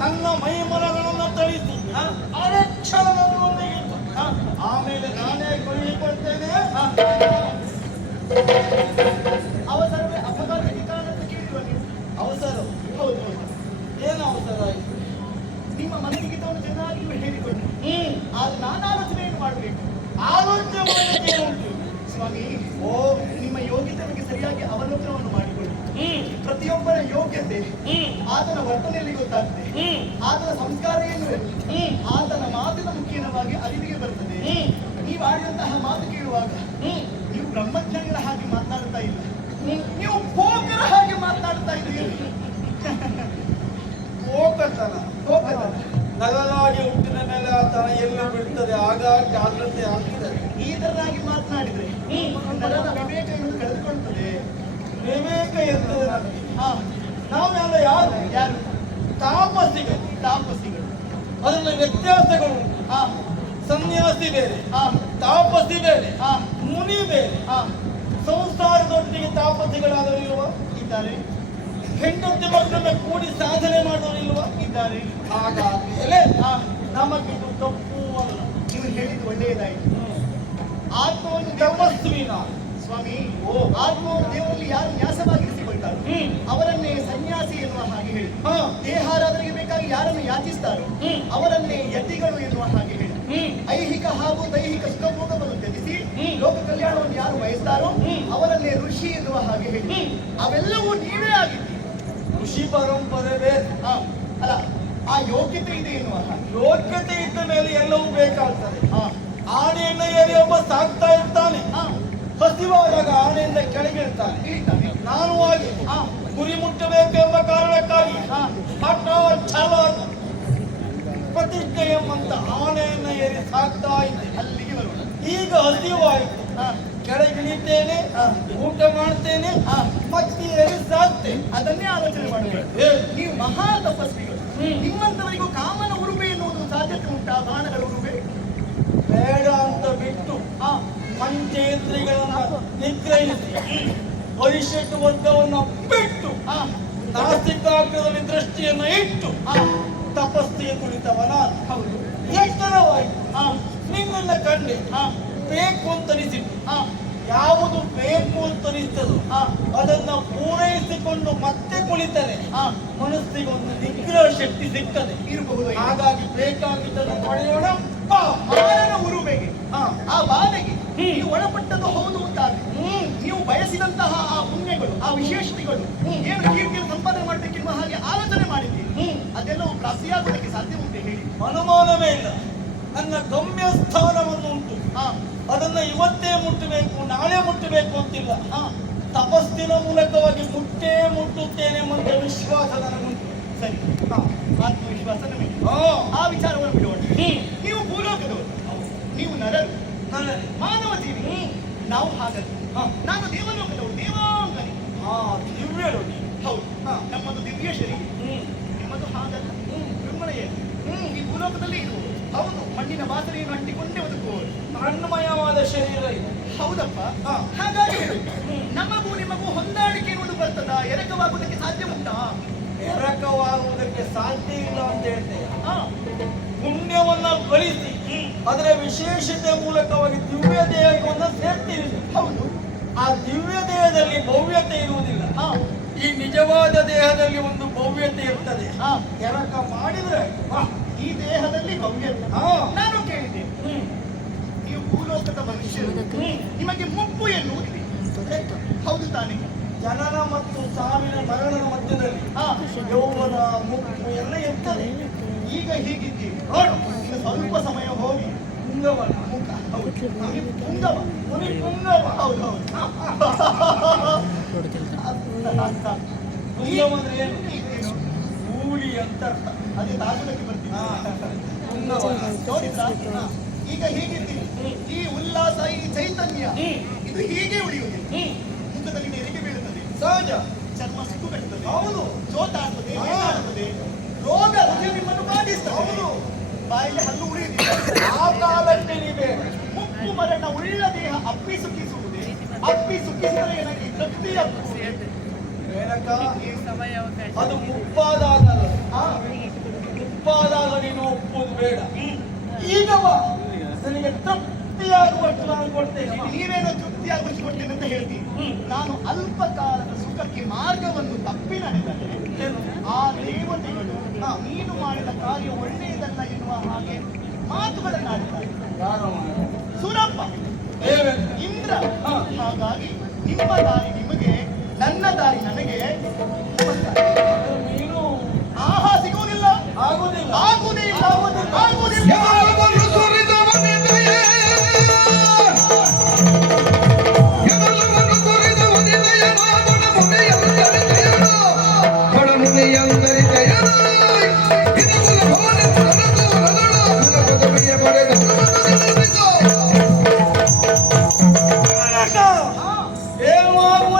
ನನ್ನ ಮೈಮನಗಳನ್ನು ತಳಿಸಿ ಅರಕ್ಷಣದೊಂದಿಗಿತ್ತು ಆಮೇಲೆ ನಾನೇ ಕೊಳ್ಳಿಕೊಳ್ತೇನೆ. ಅವಸರವೇ ಅಪಘಾತಕ್ಕೆ ಕಾರಣ ಅಂತ ಕೇಳಿರುವ ನೀವು. ಅವಸರ ಹೌದು ಹೌದು. ಏನು ಅವಸರ ಆಯ್ತು? ನಿಮ್ಮ ಮನಸ್ಸಿಗಿದ್ದವನ್ನು ಚೆನ್ನಾಗಿ ನೀವು ಹೇಳಿಕೊಂಡು ಆದ್ರೆ ನಾನು ಆಲೋಚನೆಯನ್ನು ಮಾಡಬೇಕು. ಆಲೋಚನೆ ಮಾಡಲಿಕ್ಕೆ ಉಂಟು ಸ್ವಾಮಿ. ನಿಮ್ಮ ಯೋಗ್ಯತೆ ಬಗ್ಗೆ ಸರಿಯಾಗಿ ಅವಲೋಕನವನ್ನು ಮಾಡಿಕೊಳ್ಳಿ. ಪ್ರತಿಯೊಬ್ಬರ ಯೋಗ್ಯತೆ ಆತನ ವರ್ತನೆಯಲ್ಲಿ ಗೊತ್ತಾಗ್ತದೆ. ಆತನ ಸಂಸ್ಕಾರ ಏನು ಆತನ ಮಾತಿನ ಮುಖೇನವಾಗಿ ಅರಿವಿಗೆ ಬರ್ತದೆ. ನೀವು ಆಡಿದಂತಹ ಮಾತು ಕೇಳುವಾಗ ನೀವು ಬ್ರಹ್ಮಜ್ಞಾನಿಗಳ ಹಾಗೆ ಮಾತನಾಡ್ತಾ ಇಲ್ಲ, ನೀವು ಪೋಕರ ಹಾಗೆ ಮಾತನಾಡ್ತಾ ಇದ್ದೀರಿ. ಹೋಗತನ ನಗಲಾಗಿ ಹುಟ್ಟಿನ ಮೇಲೆ ಆತನ ಎಲ್ಲ ಬಿಡ್ತದೆ, ಆಗಾಗ ಜಾಗ್ರತೆ ಆಗ್ತದೆ. ಈ ತರನಾಗಿ ಮಾತನಾಡಿದ್ರೆ ನರನ ವಿವೇಕ ಎಂದು ಕಳೆದುಕೊಳ್ತದೆ. ವಿವೇಕ ಇರ್ತದೆ ನಮಗೆ. ನಾವೆಲ್ಲ ಯಾರು ಯಾರು? ತಾಪಸಿಗಳು. ತಾಪಸಿಗಳು. ಅದರಲ್ಲಿ ವ್ಯತ್ಯಾಸಗಳು. ಸನ್ಯಾಸಿ ಬೇರೆ, ತಾಪಸಿ ಬೇರೆ, ಮುನಿ ಬೇರೆ. ಸಂಸಾರದೊಟ್ಟಿಗೆ ತಾಪಸಿಗಳಾದರೂ ಇಲ್ವ? ಇದ್ದಾರೆ. ಹೆಂಡತಿ ಮಕ್ಕಳನ್ನ ಕೂಡಿ ಸಾಧನೆ ಮಾಡೋರು ಇಲ್ವ? ಇದ್ದಾರೆ. ಹಾಗಾದ್ಮೇಲೆ ನಮಗಿದು ತಪ್ಪು ಅಲ್ಲ. ನೀವು ಹೇಳಿದ್ದು ಒಳ್ಳೆಯದಾಯಿತು. ಆತ್ಮವನ್ನು ತಪಸ್ವಿನ ಸ್ವಾಮಿ ಆತ್ಮವು ದೇವರಲ್ಲಿ ಯಾರು ನ್ಯಾಸವಾಗಿರಿಸಿಕೊಳ್ತಾರೋ ಅವರನ್ನೇ ಸನ್ಯಾಸಿ ಎನ್ನುವ ಹಾಗೆ ಹೇಳಿ, ದೇಹಾರಾಧನೆಗೆ ಬೇಕಾಗಿ ಯಾರನ್ನು ಯಾಚಿಸ್ತಾರೋ ಅವರನ್ನೇ ಯತಿಗಳು ಎನ್ನುವ ಹಾಗೆ ಹೇಳಿ, ಐಹಿಕ ಹಾಗೂ ದೈಹಿಕ ಸುಖಭೋಗವನ್ನು ತ್ಯಜಿಸಿ ಲೋಕ ಕಲ್ಯಾಣವನ್ನು ಯಾರು ಬಯಸ್ತಾರೋ ಅವರನ್ನೇ ಋಷಿ ಎನ್ನುವ ಹಾಗೆ ಹೇಳಿ, ಅವೆಲ್ಲವೂ ನೀವೇ ಆಗಿದ್ದೀರಿ. ಋಷಿ ಪರಂಪರೆ ಬೇರೆ. ಅಲ್ಲ, ಆ ಯೋಗ್ಯತೆ ಇದೆ ಎನ್ನುವ ಹಾಗೆ. ಯೋಗ್ಯತೆ ಇದ್ದ ಮೇಲೆ ಎಲ್ಲವೂ ಬೇಕಾಗ್ತದೆ. ಆನೆಯನ್ನ ಏರಿ ಒಬ್ಬ ಸಾಕ್ತಾ ಇರ್ತಾನೆ, ಹಸಿವಾದಾಗ ಆನೆಯಿಂದ ಕೆಳಗಿರ್ತಾನೆ. ಇಳಿತಾನೆ. ನಾನು ಹಾಗೆ ಗುರಿ ಮುಟ್ಟಬೇಕೆಂಬ ಕಾರಣಕ್ಕಾಗಿ ಹಠ ಛಲ ಪ್ರತಿಜ್ಞೆ ಎಂಬಂತ ಆನೆಯನ್ನ ಏರಿ ಸಾಕ್ತಾ ಇದ್ದೆ. ಅಲ್ಲಿಗೆ ಬರೋಣ. ಈಗ ಹಸಿವಾಯಿತು, ಕೆಳಗಿಳಿತೇನೆ, ಊಟ ಮಾಡ್ತೇನೆ, ಮತ್ತೆ ಏರಿ ಸಾಕ್ತೇನೆ. ಅದನ್ನೇ ಆಲೋಚನೆ ಮಾಡಬೇಕು. ನೀವು ಮಹಾ ತಪಸ್ವಿಗಳು, ನಿಮ್ಮಂತವರಿಗೂ ಕಾಮನ ಉರುಮೆ ಎನ್ನುವುದು ಸಾಧ್ಯತೆ ಉಂಟಾ? ಬಾಣಗಳ ಉರುಮೆ ಬೇಡ ಅಂತ ಬಿಟ್ಟು ಪಂಚೇಂದ್ರಿಯಗಳನ್ನ ನಿಗ್ರಹಿಸಿ ಪರಿಷತ್ ವರ್ಗವನ್ನು ಬಿಟ್ಟು ನಾಸ್ತಿಕಾಗ್ರದಲ್ಲಿ ದೃಷ್ಟಿಯನ್ನು ಇಟ್ಟು ತಪಸ್ಸಿಗೆ ಕುಳಿತವನ. ಹೌದು, ಎಷ್ಟರವಾಯಿತು ನಿನ್ನನ್ನ ಕಂಡೆ ಬೇಕು ಅಂತನಿಸಿತು. ಯಾವುದು ಬೇಕು ಅಂತನಿಸ್ತದೋ ಅದನ್ನ ಪೂರೈಸಿಕೊಂಡು ಮತ್ತೆ ಕುಳಿತರೆ ಮನಸ್ಸಿಗೆ ಒಂದು ನಿಗ್ರಹ ಶಕ್ತಿ ಸಿಗ್ತದೆ. ಇರಬಹುದು. ಹಾಗಾಗಿ ಬೇಕಾಗಿದ್ದನ್ನು ಪಡೆಯೋಣ. ಬಾಣನ ಉರುಮೆಗೆ, ಆ ಬಾಧೆಗೆ ನೀವು ಒಳಪಟ್ಟದ್ದು ಹೌದು ಅಂತಾದ್ರೆ ನೀವು ಬಯಸಿದಂತಹ ಆ ಪುಣ್ಯಗಳು, ಆ ವಿಶೇಷತೆಗಳು ಏನು ಕೀರ್ತಿಯನ್ನು ಸಂಪಾದನೆ ಮಾಡಬೇಕೆನ್ನುವ ಹಾಗೆ ಆಲೋಚನೆ ಮಾಡಿದ್ದೀರಿ. ಅದೆಲ್ಲವೂ ಪ್ರಾಪ್ತಿಯಾಗುವುದಕ್ಕೆ ಸಾಧ್ಯ ಉಂಟೆ ಹೇಳಿ? ಅನುಮಾನವೇ ಇಲ್ಲ. ನನ್ನ ಗಮ್ಯ ಸ್ಥಾನವನ್ನು ಉಂಟು, ಅದನ್ನ ಇವತ್ತೇ ಮುಟ್ಟಬೇಕು, ನಾಳೆ ಮುಟ್ಟಬೇಕು ಅಂತಿಲ್ಲ. ತಪಸ್ಸಿನ ಮೂಲಕವಾಗಿ ಮುಟ್ಟುತ್ತೇನೆ ಎಂಬ ವಿಶ್ವಾಸ ನನಗುಂಟು. ಸರಿ, ಆತ್ಮವಿಶ್ವಾಸ ನಮಗೆ. ಆ ವಿಚಾರವನ್ನು ಬಿಡೋಣ. ನೀವು ಭೂಲೋಕದವರು, ನೀವು ನರರು, ಮಾನವ ಜೀವಿ. ನಾವು ಹಾಗಲ್ಲ. ನಾನು ದೇವಲೋಕದವರು, ದೇವಾಂಗನಿ. ದಿವ್ಯರು. ಹೌದು, ನಮ್ಮದು ದಿವ್ಯ ಶರೀರ, ನಿಮ್ಮದು ಹಾಗಲ್ಲ. ಬ್ರಹ್ಮಣ ಏನು? ಈ ಭೂಲೋಕದಲ್ಲಿ ಇರುವುದು. ಹೌದು, ಮಣ್ಣಿನ ವಾಸನೆಯನ್ನು ಅಂಟಿಕೊಂಡೇ ಬದುಕುವರು. ಮಣ್ಣಮಯವಾದ ಶರೀರ ಇದೆ. ಹೌದಪ್ಪ. ಹಾಗಾಗಿ ನಮಗೂ ನಿಮಗೂ ಹೊಂದಾಣಿಕೆ ಎನ್ನುವುದು ಬರ್ತದ? ಎರಕವಾಗುವುದಕ್ಕೆ ಸಾಧ್ಯ ಉಂಟಾ? ಎರಕವಾಗುವುದಕ್ಕೆ ಸಾಧ್ಯ ಇಲ್ಲ ಅಂತ ಹೇಳ್ತೇವೆ. ಪುಣ್ಯವನ್ನ ಗಳಿಸಿ ಅದರ ವಿಶೇಷತೆ ಮೂಲಕವಾಗಿ ದಿವ್ಯ ದೇಹವನ್ನು ಸೇರ್ತೀರಿ. ಹೌದು, ಆ ದಿವ್ಯ ದೇಹದಲ್ಲಿ ಭವ್ಯತೆ ಇರುವುದಿಲ್ಲ. ಈ ನಿಜವಾದ ದೇಹದಲ್ಲಿ ಒಂದು ಭವ್ಯತೆ ಇರ್ತದೆ. ಎರಕ ಮಾಡಿದ್ರೆ ಈ ದೇಹದಲ್ಲಿ ಭವ್ಯತೆ. ನಾನು ಕೇಳಿದ್ದೇನೆ, ನೀವು ಭೂಲೋಕದ ಮನುಷ್ಯರು, ನಿಮಗೆ ಮುಪ್ಪು ಎನ್ನುವುದಿದೆ. ಹೌದು ತಾನೇ? ಜನನ ಮತ್ತು ಸಾವಿನ ಮರಣದ ಮಧ್ಯದಲ್ಲಿ ಯೌವನ ಮುಪ್ಪು ಎಲ್ಲ ಇರ್ತದೆ. ಈಗ ಹೀಗಿದ್ದೀರಿ ನೋಡು, ಇನ್ನು ಸ್ವಲ್ಪ ಸಮಯ ಹೋಗಿ ಪುಂಗವನ ಮುಖ. ಹೌದು, ಪುಂಗವ, ಮುನಿ ಪುಂಗವ. ಹೌದು ಹೌದು. ಪುಂಗವಂದ್ರೆ ಏನು? ಏನು? ಕೂಲಿ ಅಂತ ಅರ್ಥ. ಅದೇ ತಾಜುಲಕ್ಕೆ ಬರ್ತೀನಿ. ಪುಂಗವನ ನೋಡಿದ್ರಾ? ಈಗ ಹೀಗಿದ್ದೀರಿ. ಈ ಉಲ್ಲಾಸ, ಈ ಚೈತನ್ಯ ಇದು ಹೀಗೆ ಉಳಿಯುವುದಿಲ್ಲ. ಮುಖದಲ್ಲಿ ನೆರಿಗೆ ಬೀಳುತ್ತದೆ, ಸಹಜ. ಚರ್ಮ ಸುಟ್ಟು ಕಟ್ಟುತ್ತದೆ, ಹೌದು, ಜೋತಾಡ್ತದೆ, ಏನಾಡ್ತದೆ, ರೋಗ ರುಚಿ ನಿಮ್ಮನ್ನು ಬಾಧಿಸ್ತದೆ. ಹೌದು, ಬಾಯಲ್ಲಿ ಹಲ್ಲು ಉಳಿಯುವುದಿಲ್ಲ. ಆ ಕಾಲಕ್ಕೆ ನೀವೇ ಮುಪ್ಪು ಮರಣ ಉಳ್ಳ ದೇಹ ಅಪ್ಪಿ ಸುಖಿಸುವುದೇ. ಅಪ್ಪಿ ಸುಖಿಸಿದರೆ ನನಗೆ ತೃಪ್ತಿಯಾಗುತ್ತದೆ. ರೇಣಕ, ಅದು ಮುಪ್ಪಾದಾಗ ಮುಪ್ಪಾದಾಗ ನೀನು ಒಪ್ಪುವುದು ಬೇಡ. ಈಗ ನನಗೆ ತೃಪ್ತಿಯಾಗುವಷ್ಟು ನಾನು ಕೊಡ್ತೇನೆ. ನೀವೇನೋ ತೃಪ್ತಿಯಾಗುವಷ್ಟು ಕೊಡ್ತೇನೆ ಅಂತ ಹೇಳ್ತೀನಿ. ನಾನು ಅಲ್ಪ ಕಾಲದ ಸುಖಕ್ಕೆ ಮಾರ್ಗವನ್ನು ತಪ್ಪಿ ನಡೆದರೆ ಆ ದೇವತೆಗಳು ನೀನು ಮಾಡಿದ ಕಾರ್ಯ ಒಳ್ಳೆಯದಲ್ಲ ಎನ್ನುವ ಹಾಗೆ ಮಾತುಗಳನ್ನಾಡಿದ್ದಾರೆ. ಸುರಪ್ಪ, ಇಂದ್ರ. ಹಾಗಾಗಿ ನಿಮ್ಮ ದಾರಿ ನಿಮಗೆ, ನನ್ನ ದಾರಿ ನನಗೆ. ನೀನು ಆಹಾ, ಸಿಗುವುದಿಲ್ಲ, ಆಗುವುದಿಲ್ಲ, ಆಗುವುದಿಲ್ಲ, ಆಗುವುದಿಲ್ಲ. ಯಾವನು ಸುರಿದವನಿದೆಯೇ? ಎಲ್ಲವನ್ನು ಸುರಿದವನಿದೆಯೇ? ಮಾವನ ಮುನೆಯಂದರೆ ಜಯನು, ಬಡನುನೆಯಂದರೆ ಜಯನು. ಇದು ಭವನ ತೊರೆದು ಹೊರಡೋ ಪದವಿಯ ಪಡೆದ ಏನು ಆಗುವ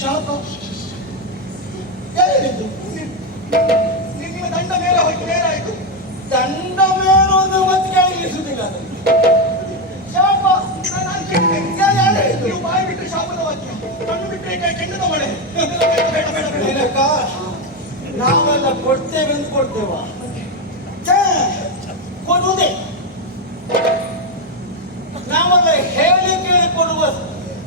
ಶಾಪ ಹೇಳಿದ್ದು ನಿಮ್ಮ ದಂಡ ಮೇಲೆ ಹೋಯ್ತು, ನೇರಾಯ್ತು. ದಂಡ ಮೇಲೊಂದು ಮತ್ತೆ ಕೇಳಿಸುವುದಿಲ್ಲ ಶಾಪ. ನಾನು ಕೇಳ್ತೇನೆ. ಯಾರು ಹೇಳಿದ್ದು? ನೀವು ಬಾಯಿ ಬಿಟ್ಟರೆ ಶಾಪದ ವಾಕ್ಯ, ಕಣ್ಣು ಬಿಟ್ಟರೆ ಕೆಂಡದ ಮಳೆ. ಬೇಡ ಬೇಡ ಬೇಡ. ಏನಕ್ಕ ನಾವೆಲ್ಲ ಕೊಡ್ತೇವೆ ಅಂತ ಕೊಡ್ತೇವ ಕೊಡುವುದೇ ನಾವೆಲ್ಲ ಹೇಳಿ ಕೇಳಿ ಕೊಡುವ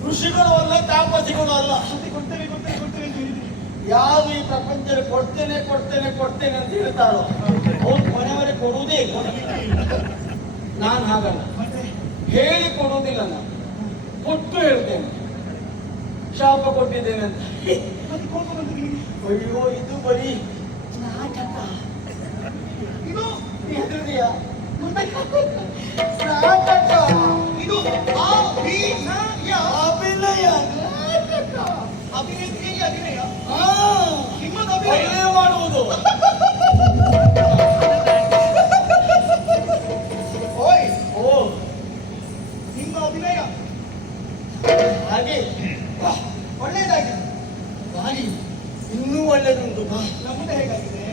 ಋಷಿಗಳು ಅಲ್ಲ, ತಾಪಸಿಗಳು ಅಲ್ಲ. ಮತ್ತೆ ಕೊಡ್ತೇವೆ ಕೊಡ್ತೇವೆ ಕೊಡ್ತೇವೆ ಅಂತ ಹೇಳಿದ್ರಿ. ಯಾವ ಈ ಪ್ರಪಂಚದಲ್ಲಿ ಕೊಡ್ತೇನೆ ಕೊಡ್ತೇನೆ ಕೊಡ್ತೇನೆ ಅಂತ ಹೇಳ್ತಾರೋ ಅವ್ರು ಕೊನೆಯವರೆಗೆ ಕೊಡುವುದೇ ಇಲ್ಲ. ನಾನು ಹಾಗಲ್ಲ, ಹೇಳಿ ಕೊಡುವುದಿಲ್ಲ, ನಾನು ಕೊಟ್ಟು ಹೇಳ್ತೇನೆ ಶಾಪ ಕೊಟ್ಟಿದ್ದೇನೆ ಅಂತ. ಮತ್ತೆ ಕೋಪ ಬಂತು ನಿಮಗೆ. ಅಯ್ಯೋ ಇದು ಬರೀ ನಾಟಕ. ಇದು ಹೆದರಿದೆಯಾ? ನಾಟಕ ಇದು ಅಭಿನಯ. ಅಭಿನಯ ನಾಟಕ. ಅಭಿನೇತ್ರಿಗೆ ಅಭಿನಯ. ಹಾ, ನಿಮ್ಮದು ಅಭಿನಯ. ಅಭಿನಯ ಮಾಡುವುದು. ಓಯ್, ಓ ನಿಮ್ಮ ಅಭಿನಯ ಹಾಗೆ ಒಳ್ಳೆಯದಾಗಿದೆ. ಬಾರಿ ಇನ್ನೂ ಒಳ್ಳೆದುಂಟು. ಬಾ, ನಮ್ಮದು ಹೇಗಾಗಿದೆ?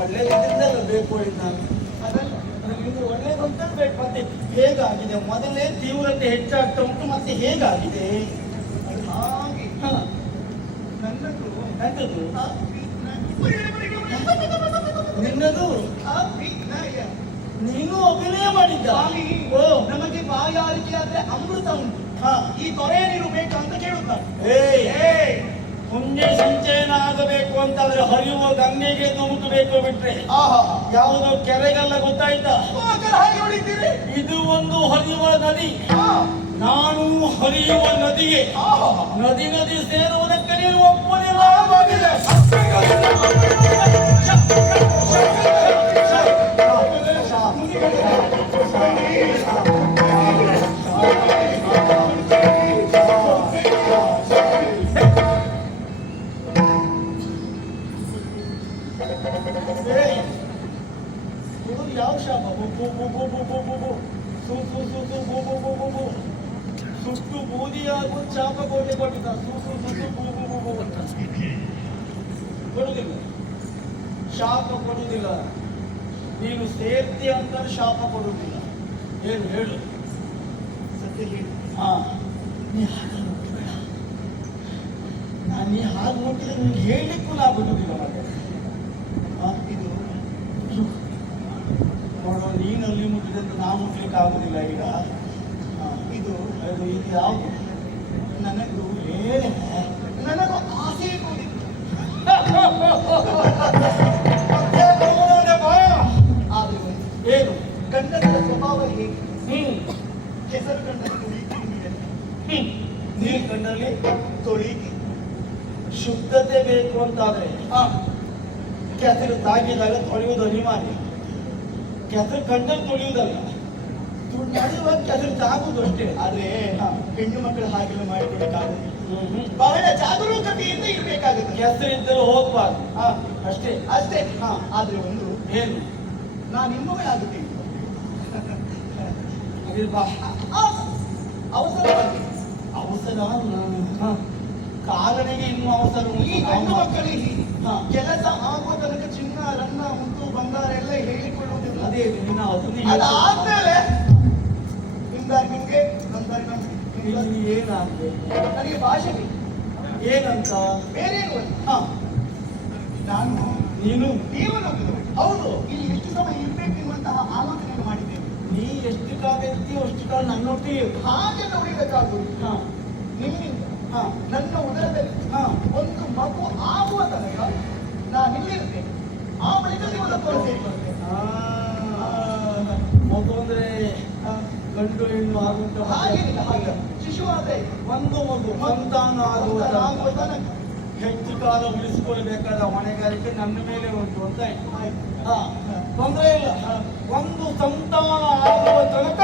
ಒಳ್ಳೆದಿದ್ದಲ್ಲ ಬೇಕು ಹೇಳಿದ್ ನಾನು. ಅದಲ್ಲ, ನಿಮ್ಗೆ ಒಳ್ಳೆದುಂಟ ಬೇಕು. ಮತ್ತೆ ಹೇಗಾಗಿದೆ? ಮೊದಲೇ ತೀವ್ರತೆ ಹೆಚ್ಚಾಗ್ತಾ ಉಂಟು, ಮತ್ತೆ ಹೇಗಾಗಿದೆ? ಅದು ಹಾಗೆ. ಹಾ, ನನ್ನದು ಎಂತದ್ದು? ಅಭಿನಯ. ನಿನ್ನದು ಅಭಿನಯ. ನೀನು ಅಭಿನಯ ಮಾಡಿದ್ದ? ಸ್ವಾಮಿ, ಓ ನಮಗೆ ಬಾಯಾರಿಕೆ ಆದ್ರೆ ಅಮೃತ ಉಂಟು. ಹಾ, ಈ ತೊರೆಯ ನೀರು ಬೇಕು ಅಂತ ಕೇಳುತ್ತಾರೆ. ಏಯ್ ಪುಣ್ಯ ಸಂಚಯನ ಆಗಬೇಕು ಅಂತಾದ್ರೆ ಹರಿಯುವ ಗಂಗೆಗೆ ಧುಮುಕಬೇಕು ಬಿಟ್ರೆ ಆಹಾ, ಯಾವುದೋ ಕೆರೆಗೆಲ್ಲ ಗೊತ್ತಾಯ್ತಾ? ಯಾಕಂದ್ರೆ ಹಾಗೆ ಹೊಡಿತೀರಿ? ಇದು ಒಂದು ಹರಿಯುವ ನದಿ. ಹಾ, ನಾನು ಹರಿಯುವ ನದಿಗೆ ಆಹಾ. ನದಿ ನದಿ ಸೇರುವುದಕ್ಕೆ ನೀನು ಒಪ್ಪುವುದಿಲ್ಲ. ಯಾವ ಶಾಪ? ಸುಟ್ಟು ಬೂದಿಯಾಗುವ ಶಾಪ ಕೊಟ್ಟಿದ್ದ. ಕೊಡುದಿಲ್ಲ, ಶಾಪ ಕೊಡುವುದಿಲ್ಲ. ನೀನು ಸೇರ್ತಿ ಅಂತ ಶಾಪ ಕೊಡುವುದಿಲ್ಲ. ಏನು ಹೇಳು? ಸತ್ಯ ಹೇಳಿ. ಹಾ, ನೀ ಹಾಗೆ ಮುಟ್ಟಬೇಡ. ನಾನು ನೀ ಹಾಗೆ ಮುಟ್ಟಿದ್ರೆ ನಿಮ್ಗೆ ಹೇಳಲಿಕ್ಕೂ ನಾ ಬಿಡುವುದಿಲ್ಲ. ಮತ್ತೆ ಇದು ನೋಡೋ, ನೀನಲ್ಲಿ ಮುಟ್ಟಿದಂತ ನಾ ಮುಟ್ಲಿಕ್ಕೆ ಆಗುದಿಲ್ಲ ಈಗ. ಇದು ಇದು ಯಾವುದು? ನನಗೂ ಏನೇ ನನಗೂ ಆಸೆ ಇರುವುದಿಲ್ಲ. ಆದ್ರೆ ಒಂದು, ಏನು? ಗಂಡಸರ ಸ್ವಭಾವ ಹೇಗೆ? ಹ್ಮ್ ಕೆಸರು ಗಂಡನ ತೊಳಿಕೆ, ನೀರು ಕಂಡಲ್ಲಿ ತೊಳಿಕೆ. ಶುದ್ಧತೆ ಬೇಕು ಅಂತಾದ್ರೆ ಕೆಸರು ತಾಗಿದಾಗ ತೊಳೆಯುವುದು ಅನಿವಾರ್ಯ. ಕೆಸರು ಕಂಡಲ್ಲಿ ತೊಳೆಯುವುದಲ್ಲ, ನಡೆಯುವಾಗ ಕೆಸರು ತಾಗುವುದು ಅಷ್ಟೇ. ಆದ್ರೆ ಹೆಣ್ಣು ಮಕ್ಕಳು ಹಾಗೆಲ್ಲ ಮಾಡಿಕೊಡಕ್ಕಾಗುದಿಲ್ಲ. ಬಹಳ ಜಾಗರೂಕತೆಯಿಂದ ಇರಬೇಕಾಗುತ್ತೆ. ಕೆಸರಿದ್ದರೂ ಹೋಗ್ಬಾರ್ದು ಅಷ್ಟೇ. ಅಷ್ಟೇ. ಆದ್ರೆ ಒಂದು, ಏನು? ನಾನು ಇನ್ನೊಬ್ಬಳಾಗುತ್ತೇನೆ. ಅದಿಲ್ವಾ? ಅವಸರ ಬಗ್ಗೆ ಅವಸರ ಕಾಲನಿಗೆ ಇನ್ನೂ ಅವಸರ ಈ ಗಂಡು ಮಕ್ಕಳಿಗೆ ಹಾ. ಕೆಲಸ ಆಗುವ ತನಕ ಚಿನ್ನ, ರನ್ನ, ಮುತ್ತು, ಬಂಗಾರ ಎಲ್ಲ ಹೇಳಿಕೊಳ್ಳುವುದಿಲ್ಲ. ಅದೇ ನಿನ್ನ ಅದಾದ್ಮೇಲೆ ನಿಮ್ದಾರಿ ನಿಮ್ಗೆ, ನಮ್ದಾರಿ ನಮ್ಗೆ. ಏನಾಗ್ಬೇಕು? ನನಗೆ ಭಾಷೆ ಬೇಕು. ಏನಂತ? ಬೇರೇನು ಅಲ್ಲ. ಹಾ, ನಾನು ನೀನು ನೀವು ನಮ್ಮದು. ಹೌದು. ಇಲ್ಲಿ ಎಷ್ಟು ಸಮಯ ಇರ್ಬೇಕು ಎನ್ನುವಂತಹ ಆಲೋಚನೆ ಮಾಡಿದ್ದೇವೆ. ನೀ ಎಷ್ಟು ಕಾಲ ಇರ್ತೀಯೋ ಅಷ್ಟು ಕಾಲ ನನ್ನೊಟ್ಟಿಗೆ ಇರು. ಹಾಗೆಲ್ಲ ಉಳಿಬೇಕಾಗುವುದು. ಹಾ, ನಿಮ್ಮಿಂದ ಹಾ, ನನ್ನ ಉದರದಲ್ಲಿ ಹಾ. ಒಂದು ಮಗು ಆಗುವ ತನಕ ನಾನು ಇಲ್ಲಿರ್ತೇನೆ. ಆ ಬಳಿಕ ನೀವು ನಮ್ಮನ್ನು ಸೇರಿ ಬರ್ತೇನೆ. ಮಗು ಅಂದ್ರೆ ಗಂಡು ಹೆಣ್ಣು ಆಗುವಂತ ಹಾಗೇನಿಲ್ಲ, ಹಾಗೆ ಶಿಶುವಾದ ಒಂದು ಮಗು ಸಂತಾನ ಆಗುವ ಆಗುವ ತನಕ ಹೆಚ್ಚು ಕಾಲ ಉಳಿಸಿಕೊಳ್ಳಬೇಕಾದ ಹೊಣೆಗಾರಿಕೆ ನನ್ನ ಮೇಲೆ ಉಂಟು ಅಂತ ಆಯ್ತು. ಹಾ, ತೊಂದರೆ ಇಲ್ಲ. ಒಂದು ಸಂತಾನ ಆಗುವ ತನಕ